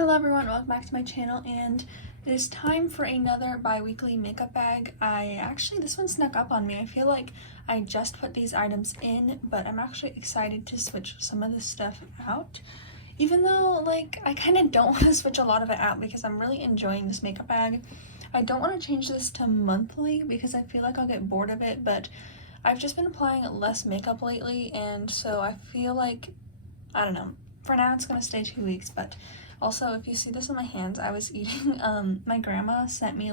Hello everyone, welcome back to my channel, and it is time for another bi-weekly makeup bag. This one snuck up on me. I feel like I just put these items in, but I'm actually excited to switch some of this stuff out. Even though, I kind of don't want to switch a lot of it out because I'm really enjoying this makeup bag. I don't want to change this to monthly because I feel like I'll get bored of it, but I've just been applying less makeup lately, and so I feel like, I don't know, for now it's going to stay 2 weeks, but also, if you see this on my hands, I was eating, my grandma sent me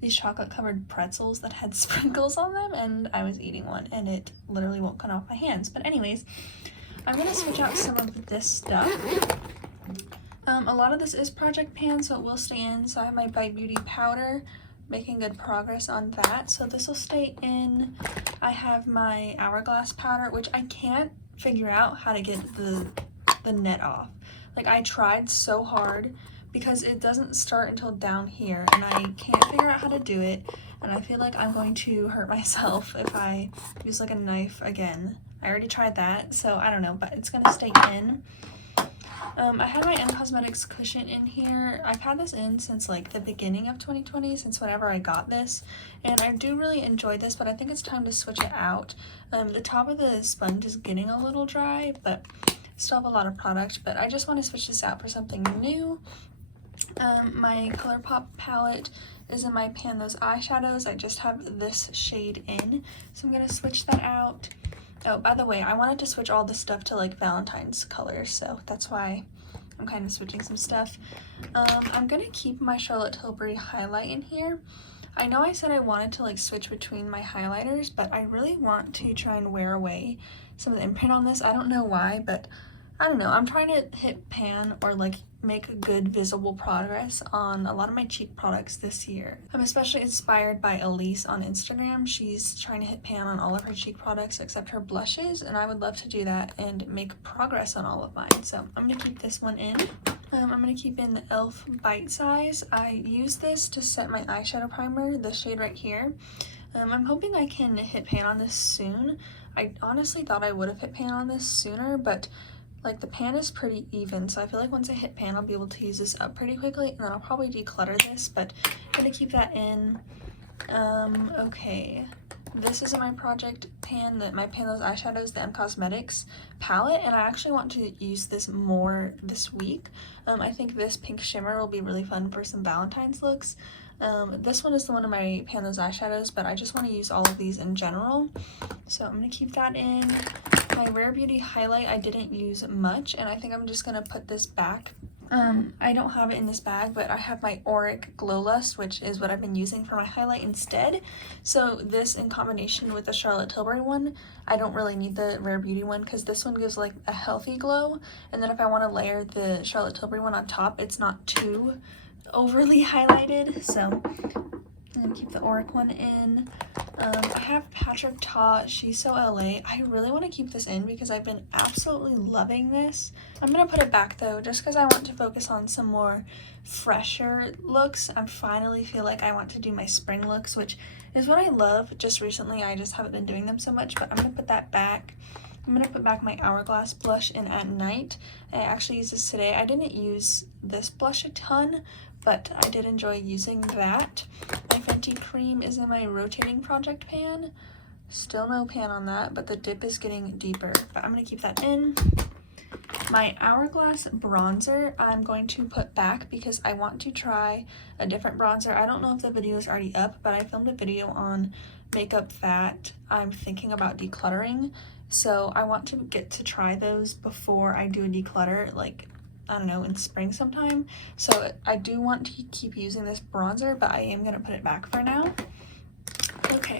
these chocolate covered pretzels that had sprinkles on them, and I was eating one and it literally won't come off my hands. But anyways, I'm gonna switch out some of this stuff. A lot of this is Project Pan, so it will stay in. So I have my By Beauty powder, making good progress on that. So this will stay in. I have my Hourglass powder, which I can't figure out how to get the net off. I tried so hard because it doesn't start until down here, and I can't figure out how to do it, and I feel like I'm going to hurt myself if I use a knife again. I already tried that, so I don't know, but it's gonna stay in. I have my Cosmetics cushion in here. I've had this in since the beginning of 2020, since whenever I got this, and I do really enjoy this, but I think it's time to switch it out. The top of the sponge is getting a little dry, but still have a lot of product, but I just want to switch this out for something new. My ColourPop palette is in my Pan Those eyeshadows. I just have this shade in, so I'm going to switch that out. Oh, by the way, I wanted to switch all this stuff to Valentine's colors, so that's why I'm kind of switching some stuff. I'm going to keep my Charlotte Tilbury highlight in here. I know I said I wanted to switch between my highlighters, but I really want to try and wear away some of the imprint on this. I don't know why, but I don't know. I'm trying to hit pan or make good visible progress on a lot of my cheek products this year. I'm especially inspired by Elise on Instagram. She's trying to hit pan on all of her cheek products except her blushes, and I would love to do that and make progress on all of mine. So I'm gonna keep this one in. I'm going to keep in the e.l.f. Bite Size. I use this to set my eyeshadow primer, the shade right here. I'm hoping I can hit pan on this soon. I honestly thought I would have hit pan on this sooner, but the pan is pretty even, so I feel like once I hit pan, I'll be able to use this up pretty quickly, and then I'll probably declutter this, but I'm going to keep that in. Okay. This is in my Project Pan, my Pan Those eyeshadows, the Cosmetics palette, and I actually want to use this more this week. I think this pink shimmer will be really fun for some Valentine's looks. This one is the one in my Pan Those eyeshadows, but I just want to use all of these in general, so I'm going to keep that in. My Rare Beauty highlight I didn't use much, and I think I'm just going to put this back. I don't have it in this bag, but I have my Auric Glow Lust, which is what I've been using for my highlight instead. So this in combination with the Charlotte Tilbury one, I don't really need the Rare Beauty one because this one gives a healthy glow, and then if I want to layer the Charlotte Tilbury one on top, it's not too overly highlighted, so I'm gonna keep the Auric one in. I have Patrick Ta She's So LA. I really want to keep this in because I've been absolutely loving this. I'm gonna put it back though, just because I want to focus on some more fresher looks. I finally feel like I want to do my spring looks, which is what I love. Just recently, I just haven't been doing them so much, but I'm gonna put that back. I'm going to put back my Hourglass blush in At Night. I actually used this today. I didn't use this blush a ton, but I did enjoy using that. My Fenty cream is in my Rotating Project Pan. Still no pan on that, but the dip is getting deeper, but I'm going to keep that in. My Hourglass bronzer I'm going to put back because I want to try a different bronzer. I don't know if the video is already up, but I filmed a video on makeup that I'm thinking about decluttering. So I want to get to try those before I do a declutter, I don't know, in spring sometime. So I do want to keep using this bronzer, but I am going to put it back for now. Okay,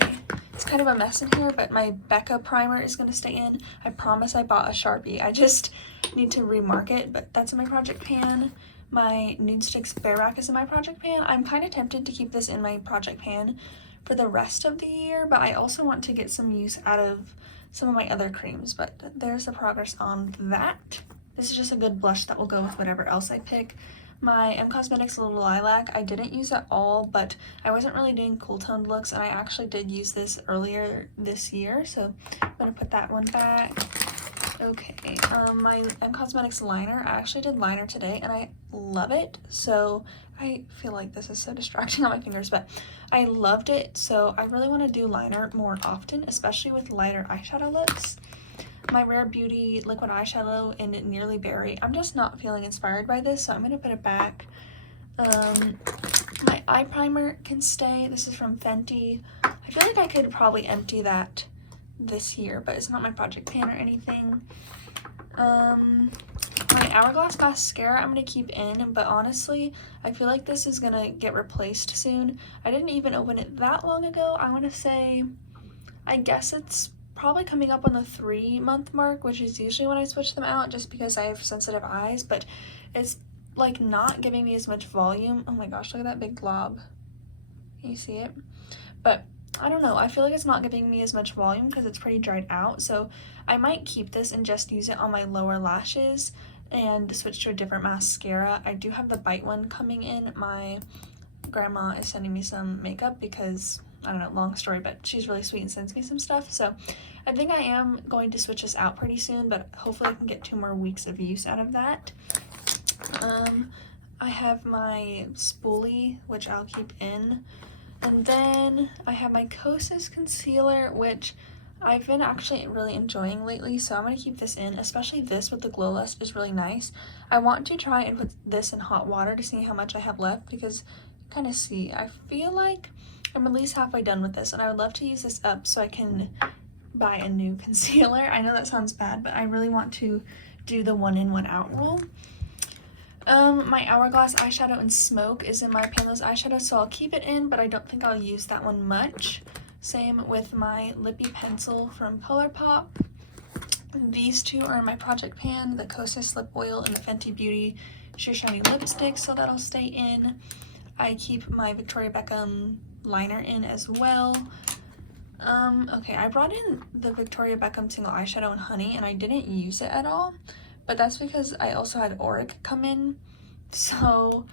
it's kind of a mess in here, but my Becca primer is going to stay in. I promise I bought a Sharpie. I just need to remark it, but that's in my Project Pan. My Nude Sticks Bare Rack is in my Project Pan. I'm kind of tempted to keep this in my Project Pan for the rest of the year, but I also want to get some use out of some of my other creams, but there's the progress on that. This is just a good blush that will go with whatever else I pick. My Cosmetics Little Lilac, I didn't use at all, but I wasn't really doing cool toned looks, and I actually did use this earlier this year, so I'm going to put that one back. Okay, my M Cosmetics liner. I actually did liner today and I love it. So I feel like this is so distracting on my fingers, but I loved it. So I really want to do liner more often, especially with lighter eyeshadow looks. My Rare Beauty liquid eyeshadow in Nearly Berry. I'm just not feeling inspired by this, so I'm going to put it back. My eye primer can stay. This is from Fenty. I feel like I could probably empty that this year, but it's not my project pan or anything. My Hourglass mascara I'm going to keep in, but honestly, I feel like this is going to get replaced soon. I didn't even open it that long ago. I want to say, I guess it's probably coming up on the 3-month mark, which is usually when I switch them out just because I have sensitive eyes, but it's like not giving me as much volume. Oh my gosh, look at that big glob. Can you see it? But I don't know, I feel like it's not giving me as much volume because it's pretty dried out, so I might keep this and just use it on my lower lashes and switch to a different mascara. I do have the Bite one coming in. My grandma is sending me some makeup because, I don't know, long story, but she's really sweet and sends me some stuff, so I think I am going to switch this out pretty soon, but hopefully I can get 2 more weeks of use out of that. I have my spoolie, which I'll keep in. And then I have my Kosas concealer, which I've been actually really enjoying lately, so I'm going to keep this in, especially this with the Glow Lust is really nice. I want to try and put this in hot water to see how much I have left, because kind of see, I feel like I'm at least halfway done with this, and I would love to use this up so I can buy a new concealer. I know that sounds bad, but I really want to do the 1 in 1 out rule. My Hourglass eyeshadow in Smoke is in my Panless eyeshadow, so I'll keep it in, but I don't think I'll use that one much. Same with my Lippy Pencil from ColourPop. These two are in my project pan, the Kosas Lip Oil and the Fenty Beauty Sheer Shiny Lipstick, so that'll stay in. I keep my Victoria Beckham liner in as well. Okay, I brought in the Victoria Beckham Single Eyeshadow in Honey, and I didn't use it at all. But that's because I also had Auric come in, so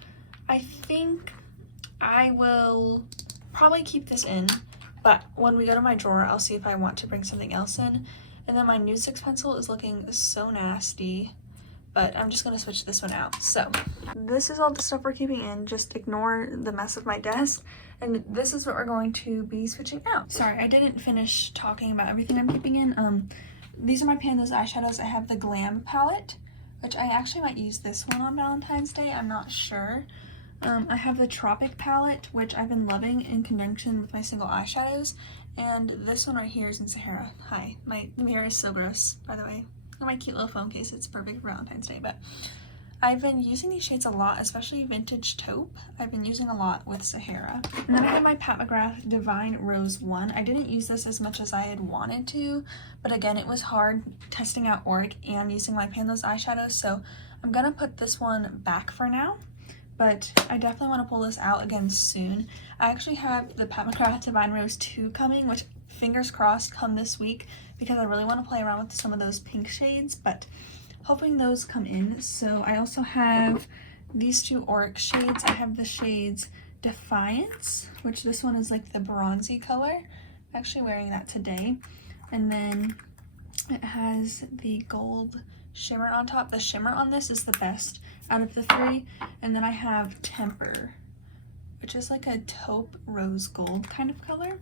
I think I will probably keep this in, but when we go to my drawer, I'll see if I want to bring something else in. And then my Nude 6 pencil is looking so nasty, but I'm just going to switch this one out. So this is all the stuff we're keeping in. Just ignore the mess of my desk, and this is what we're going to be switching out. Sorry, I didn't finish talking about everything I'm keeping in. These are my Pandas eyeshadows. I have the Glam palette, which I actually might use this one on Valentine's Day. I'm not sure. I have the Tropic palette, which I've been loving in conjunction with my single eyeshadows. And this one right here is in Sahara. Hi. The mirror is so gross, by the way. And my cute little phone case. It's perfect for Valentine's Day. But I've been using these shades a lot, especially Vintage Taupe. I've been using a lot with Sahara. And then I have my Pat McGrath Divine Rose 1. I didn't use this as much as I had wanted to, but again, it was hard testing out Auric and using my Panless eyeshadows, so I'm gonna put this one back for now, but I definitely want to pull this out again soon. I actually have the Pat McGrath Divine Rose 2 coming, which fingers crossed come this week, because I really want to play around with some of those pink shades, but hoping those come in. So I also have these 2 Auric shades. I have the shades Defiance, which this one is like the bronzy color. I'm actually wearing that today. And then it has the gold shimmer on top. The shimmer on this is the best out of the 3. And then I have Temper, which is like a taupe rose gold kind of color.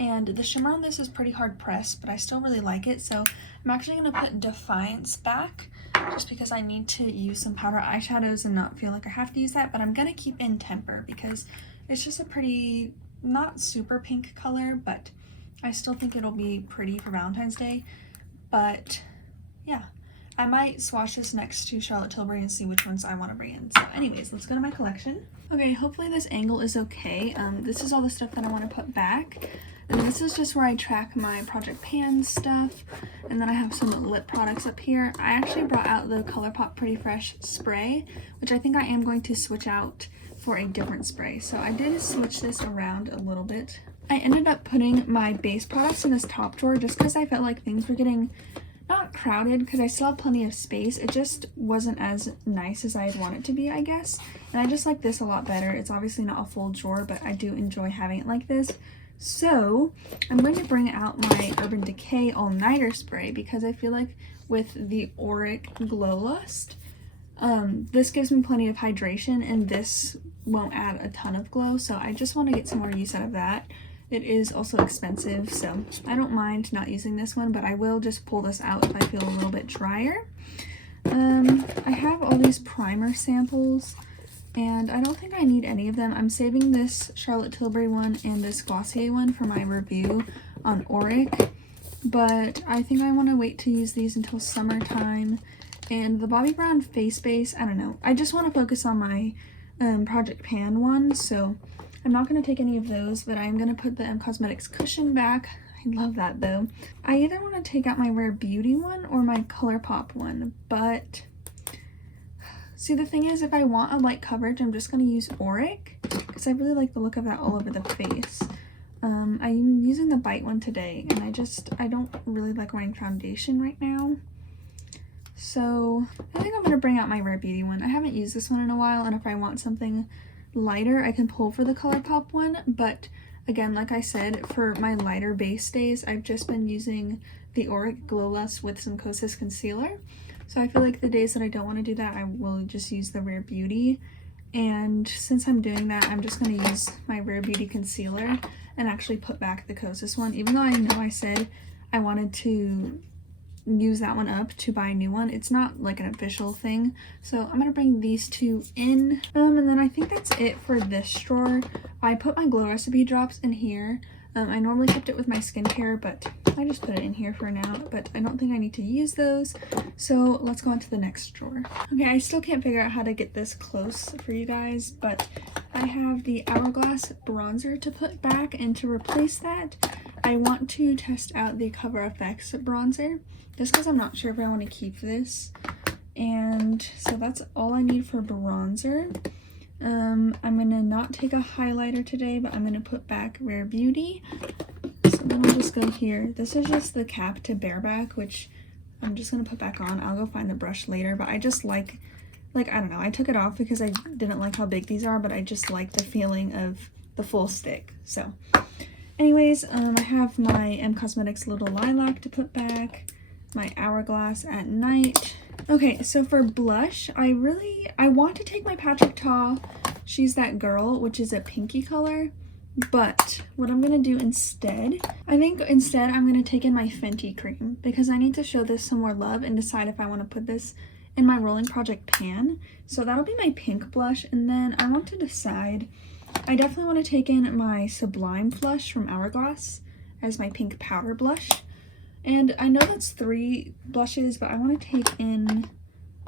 And the shimmer on this is pretty hard pressed, but I still really like it. So I'm actually going to put Defiance back just because I need to use some powder eyeshadows and not feel like I have to use that. But I'm going to keep in Temper because it's just a pretty, not super pink color, but I still think it'll be pretty for Valentine's Day. But yeah, I might swatch this next to Charlotte Tilbury and see which ones I want to bring in. So anyways, let's go to my collection. Okay, hopefully this angle is okay. This is all the stuff that I want to put back. And this is just where I track my Project Pan stuff. And then I have some lip products up here. I actually brought out the ColourPop Pretty Fresh spray, which I think I am going to switch out for a different spray. So I did switch this around a little bit. I ended up putting my base products in this top drawer just because I felt like things were getting not crowded, because I still have plenty of space. It just wasn't as nice as I'd want it to be, I guess. And I just like this a lot better. It's obviously not a full drawer, but I do enjoy having it like this. So I'm going to bring out my Urban Decay All Nighter spray because I feel like with the Auric Glow Lust. This gives me plenty of hydration, and this won't add a ton of glow, so I just want to get some more use out of that. It is also expensive, so I don't mind not using this one, but I will just pull this out if I feel a little bit drier. I have all these primer samples, and I don't think I need any of them. I'm saving this Charlotte Tilbury one and this Glossier one for my review on Auric, but I think I want to wait to use these until summertime. And the Bobbi Brown face base, I don't know. I just want to focus on my Project Pan one, so I'm not going to take any of those, but I'm going to put the Cosmetics cushion back. I love that though. I either want to take out my Rare Beauty one or my ColourPop one, but see, the thing is, if I want a light coverage, I'm just going to use Auric because I really like the look of that all over the face. I'm using the Bite one today, and I don't really like wearing foundation right now. So I think I'm going to bring out my Rare Beauty one. I haven't used this one in a while, and if I want something lighter, I can pull for the ColourPop one, but again, like I said, for my lighter base days, I've just been using the Auric Glow Lust with some Kosas concealer. So I feel like the days that I don't want to do that, I will just use the Rare Beauty. And since I'm doing that, I'm just going to use my Rare Beauty concealer and actually put back the Kosas one. Even though I know I said I wanted to use that one up to buy a new one, it's not like an official thing, so I'm gonna bring these two in. And then I think that's it for this drawer. I put my Glow Recipe drops in here. I normally kept it with my skincare, but I just put it in here for now, but I don't think I need to use those, so let's go on to the next drawer. Okay, I still can't figure out how to get this close for you guys, but I have the Hourglass bronzer to put back, and to replace that, I want to test out the Cover FX bronzer, just because I'm not sure if I want to keep this. And so that's all I need for bronzer. I'm gonna not take a highlighter today, but I'm gonna put back Rare Beauty. So then I'll just go here. This is just the cap to bareback, which I'm just gonna put back on. I'll go find the brush later, but I just like I don't know, I took it off because I didn't like how big these are, but I just like the feeling of the full stick. So anyways, I have my Cosmetics Little Lilac to put back, my Hourglass at Night. Okay, so for blush, I want to take my Patrick Ta She's That Girl, which is a pinky color, but what I'm gonna do instead, I think instead I'm gonna take in my Fenty cream, because I need to show this some more love and decide if I want to put this in my Rolling Project pan. So that'll be my pink blush, and then I want to decide, I definitely want to take in my Sublime Flush from Hourglass as my pink powder blush. And I know that's 3 blushes, but I want to take in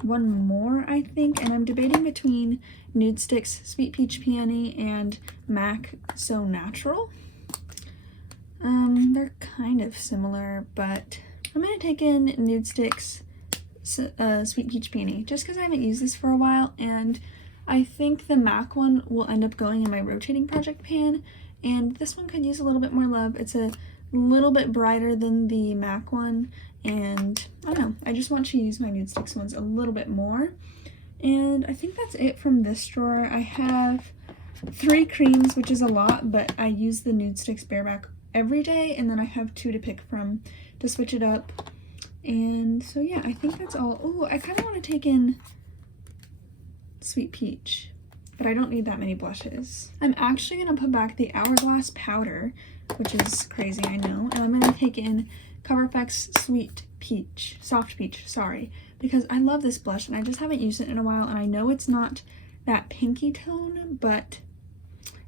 one more, I think, and I'm debating between Nude Sticks Sweet Peach Peony and MAC So Natural. They're kind of similar, but I'm going to take in Nude Sticks Sweet Peach Peony, just because I haven't used this for a while, and I think the MAC one will end up going in my rotating project pan, and this one could use a little bit more love. It's a little bit brighter than the MAC one, and I don't know, I just want to use my Nude Sticks ones a little bit more. And I think that's it from this drawer. I have 3 creams, which is a lot, but I use the Nude Sticks Bareback every day, and then I have 2 to pick from to switch it up. And so yeah, I think that's all. Oh, I kind of want to take in Sweet Peach, but I don't need that many blushes. I'm actually going to put back the Hourglass powder, which is crazy, I know, and I'm going to take in Cover FX Soft Peach, sorry, because I love this blush and I just haven't used it in a while, and I know it's not that pinky tone, but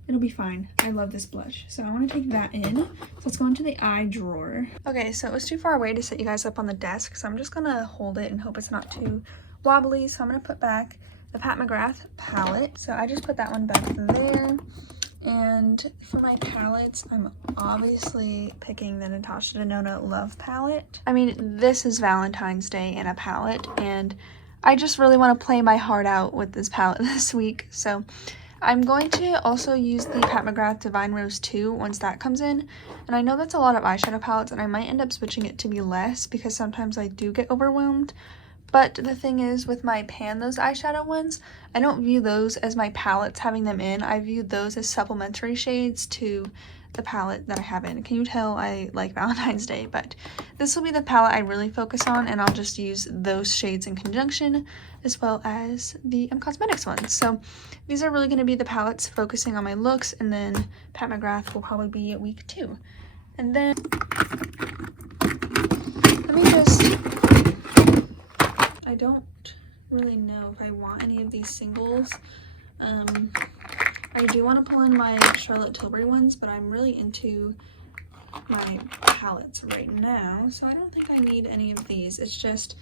it'll be fine. I love this blush, so I want to take that in. So let's go into the eye drawer. Okay, so it was too far away to set you guys up on the desk, so I'm just going to hold it and hope it's not too wobbly. So I'm going to put back the Pat McGrath palette. So I just put that one back there. And for my palettes, I'm obviously picking the Natasha Denona Love palette. I mean, this is Valentine's Day in a palette, and I just really want to play my heart out with this palette this week. So I'm going to also use the Pat McGrath Divine Rose 2 once that comes in. And I know that's a lot of eyeshadow palettes, and I might end up switching it to be less because sometimes I do get overwhelmed. But the thing is, with my pan, those eyeshadow ones, I don't view those as my palettes having them in. I view those as supplementary shades to the palette that I have in. Can you tell I like Valentine's Day? But this will be the palette I really focus on, and I'll just use those shades in conjunction as well as the Cosmetics ones. So these are really going to be the palettes focusing on my looks, and then Pat McGrath will probably be at week 2. And then let me just, I don't really know if I want any of these singles. I do want to pull in my Charlotte Tilbury ones, but I'm really into my palettes right now, so I don't think I need any of these. It's just,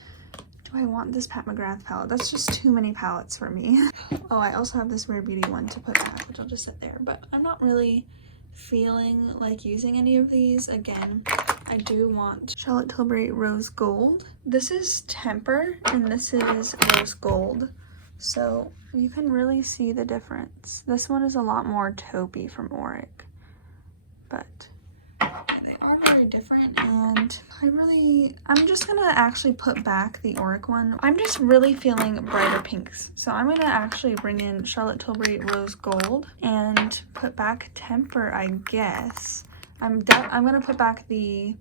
do I want this Pat McGrath palette? That's just too many palettes for me. Oh, I also have this Rare Beauty one to put back, which I'll just set there, but I'm not really feeling like using any of these. Again, I do want Charlotte Tilbury Rose Gold. This is Temper, and this is Rose Gold. So you can really see the difference. This one is a lot more taupey from Auric, but they are very different, and I'm just gonna actually put back the Auric one. I'm just really feeling brighter pinks, so I'm gonna actually bring in Charlotte Tilbury Rose Gold and put back Temper, I guess. I'm gonna put back the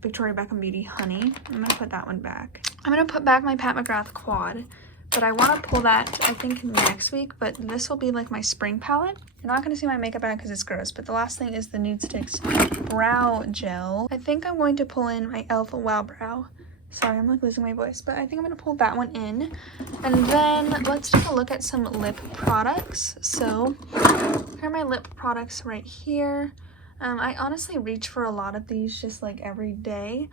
Victoria Beckham Beauty Honey. I'm gonna put that one back. I'm gonna put back my Pat McGrath Quad, but I want to pull that, I think, next week, but this will be like my spring palette. You're not going to see my makeup bag because it's gross, but the last thing is the Nude Sticks Brow Gel. I think I'm going to pull in my e.l.f. Wow Brow. Sorry, I'm like losing my voice, but I think I'm going to pull that one in. And then let's take a look at some lip products. So here are my lip products right here. I honestly reach for a lot of these just like every day,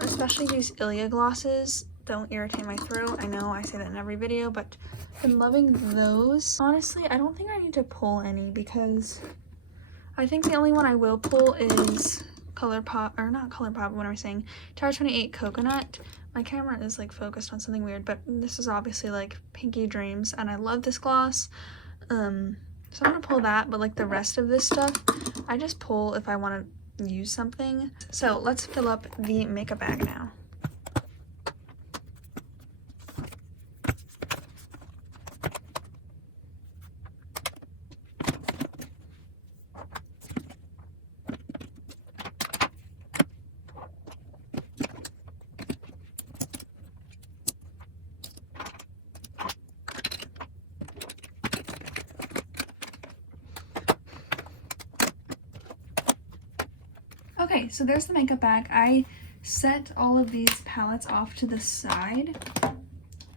especially these Ilia glosses. Don't irritate my throat. I know I say that in every video, but I'm loving those. Honestly, I don't think I need to pull any because I think the only one I will pull is ColourPop, or not ColourPop, what am I saying? Tower 28 Coconut. My camera is like focused on something weird, but this is obviously like Pinky Dreams, and I love this gloss. So I'm gonna pull that, but like the rest of this stuff, I just pull if I want to use something. So let's fill up the makeup bag now. Okay, so there's the makeup bag. I set all of these palettes off to the side.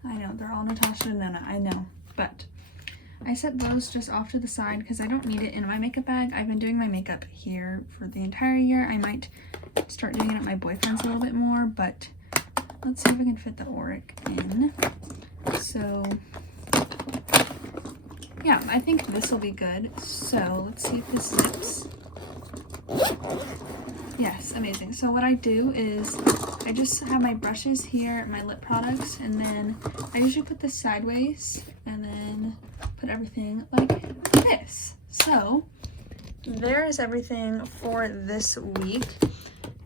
I know, they're all Natasha and Nana, I know. But I set those just off to the side because I don't need it in my makeup bag. I've been doing my makeup here for the entire year. I might start doing it at my boyfriend's a little bit more, but let's see if I can fit the Auric in. So yeah, I think this will be good. So let's see if this zips. Yes, amazing. So what I do is I just have my brushes here, my lip products, and then I usually put this sideways and then put everything like this. So there is everything for this week.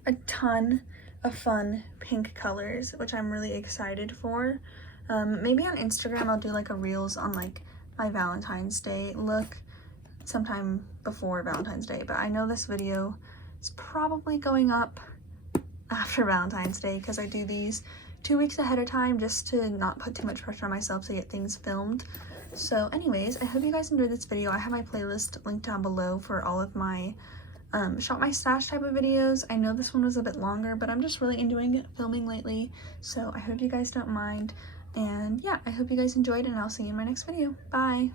A ton of fun pink colors, which I'm really excited for. Maybe on Instagram I'll do like a reels on like my Valentine's Day look sometime before Valentine's Day, but I know this video is probably going up after Valentine's Day because I do these 2 weeks ahead of time just to not put too much pressure on myself to get things filmed. So anyways, I hope you guys enjoyed this video. I have my playlist linked down below for all of my shop my stash type of videos. I know this one was a bit longer, but I'm just really enjoying filming lately, so I hope you guys don't mind. And yeah, I hope you guys enjoyed, and I'll see you in my next video. Bye!